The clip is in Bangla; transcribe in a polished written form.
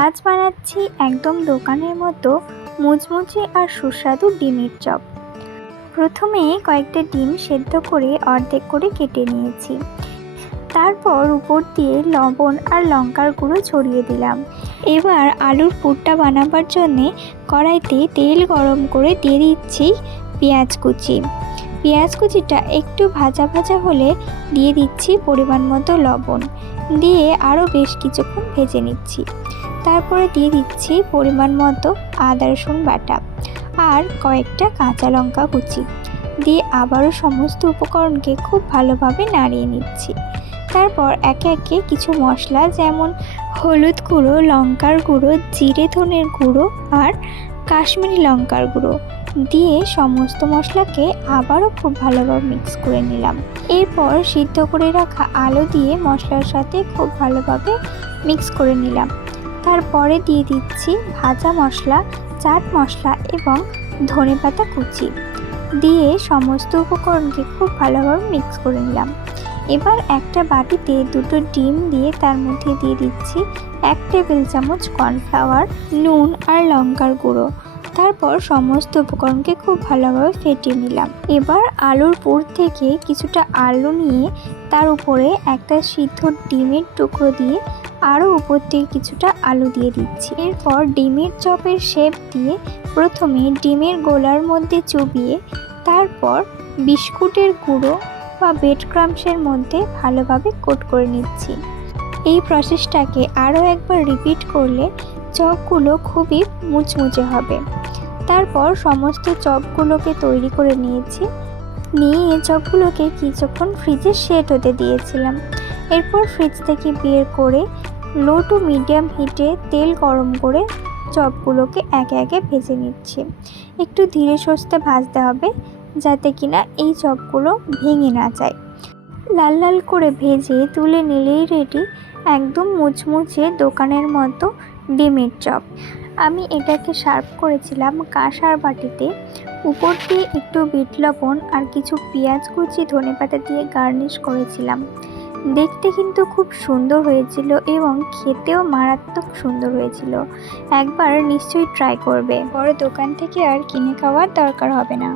আজ বানাচ্ছি একদম দোকানের মতো মুচমুচে আর সুস্বাদু ডিমের চপ। প্রথমে কয়েকটা ডিম সেদ্ধ করে অর্ধেক করে কেটে নিয়েছি। তারপর উপর দিয়ে লবণ আর লঙ্কার গুঁড়ো ছড়িয়ে দিলাম। এবার আলুর পুরটা বানাবার জন্যে কড়াইতে তেল গরম করে দিয়ে দিচ্ছি পেঁয়াজ কুচি। পেঁয়াজ কুচিটা একটু ভাজা ভাজা হলে দিয়ে দিচ্ছি পরিমাণ মতো লবণ, দিয়ে আরও বেশ কিছুক্ষণ ভেজে নিচ্ছি। তারপরে দিয়ে দিচ্ছি পরিমাণ মতো আদা রসুন বাটা আর কয়েকটা কাঁচা লঙ্কা কুচি, দিয়ে আবারও সমস্ত উপকরণকে খুব ভালোভাবে নাড়িয়ে নিচ্ছি। তারপর একে একে কিছু মশলা যেমন হলুদ গুঁড়ো, লঙ্কার গুঁড়ো, জিরে ধনের গুঁড়ো আর কাশ্মীরি লঙ্কার গুঁড়ো দিয়ে সমস্ত মশলাকে আবারও খুব ভালোভাবে মিক্স করে নিলাম। এরপর সিদ্ধ করে রাখা আলু দিয়ে মশলার সাথে খুব ভালোভাবে মিক্স করে নিলাম। তারপরে দিয়ে দিচ্ছি ভাজা মশলা, চাট মশলা এবং ধনেপাতা কুচি, দিয়ে সমস্ত উপকরণকে খুব ভালোভাবে মিক্স করে নিলাম। এবার একটা বাটিতে দুটো ডিম দিয়ে তার মধ্যে দিয়ে দিচ্ছি 1 টেবিল চামচ কর্নফ্লাওয়ার, নুন আর লঙ্কার গুঁড়ো। তারপর সমস্ত উপকরণকে খুব ভালোভাবে ফেটিয়ে নিলাম। এবার আলুর পুর থেকে কিছুটা আলু নিয়ে তার উপরে একটা সিদ্ধ ডিমের টুকরো দিয়ে আরও উপর থেকে কিছুটা আলু দিয়ে দিচ্ছি। এরপর ডিমের চপের শেপ দিয়ে প্রথমে ডিমের গোলার মধ্যে চুবিয়ে তারপর বিস্কুটের গুঁড়ো বা ব্রেড ক্রাম্বসের মধ্যে ভালোভাবে কোট করে নিচ্ছি। এই প্রসেসটাকে আরও একবার রিপিট করলে চপগুলো খুবই মুচমুচে হবে। তারপর সমস্ত চপগুলোকে তৈরি করে নিয়েছি, নিয়ে চপগুলোকে কিছুক্ষণ ফ্রিজে সেট হতে দিয়েছিলাম। এরপর ফ্রিজ থেকে বের করে লো টু মিডিয়াম হিটে তেল গরম করে চপগুলোকে একে একে ভেজে নিচ্ছি। একটু ধীরে সুস্থে ভাজতে হবে যাতে কিনা এই চপগুলো ভেঙে না যায়। লাল লাল করে ভেজে তুলে নিলেই রেডি একদম মুচমুচে দোকানের মতো ডিমের চপ। আমি এটাকে সার্ভ করেছিলাম কাঁসার বাটিতে। উপর দিয়ে একটু বিট লবণ আর কিছু পেঁয়াজ কুচি, ধনেপাতা দিয়ে গার্নিশ করেছিলাম। দেখতে কিন্তু খুব সুন্দর হয়েছিল এবং খেতেও মারাত্মক সুন্দর হয়েছিল। একবার নিশ্চয়ই ট্রাই করবে, বড় দোকান থেকে আর কিনে খাওয়ার দরকার হবে না।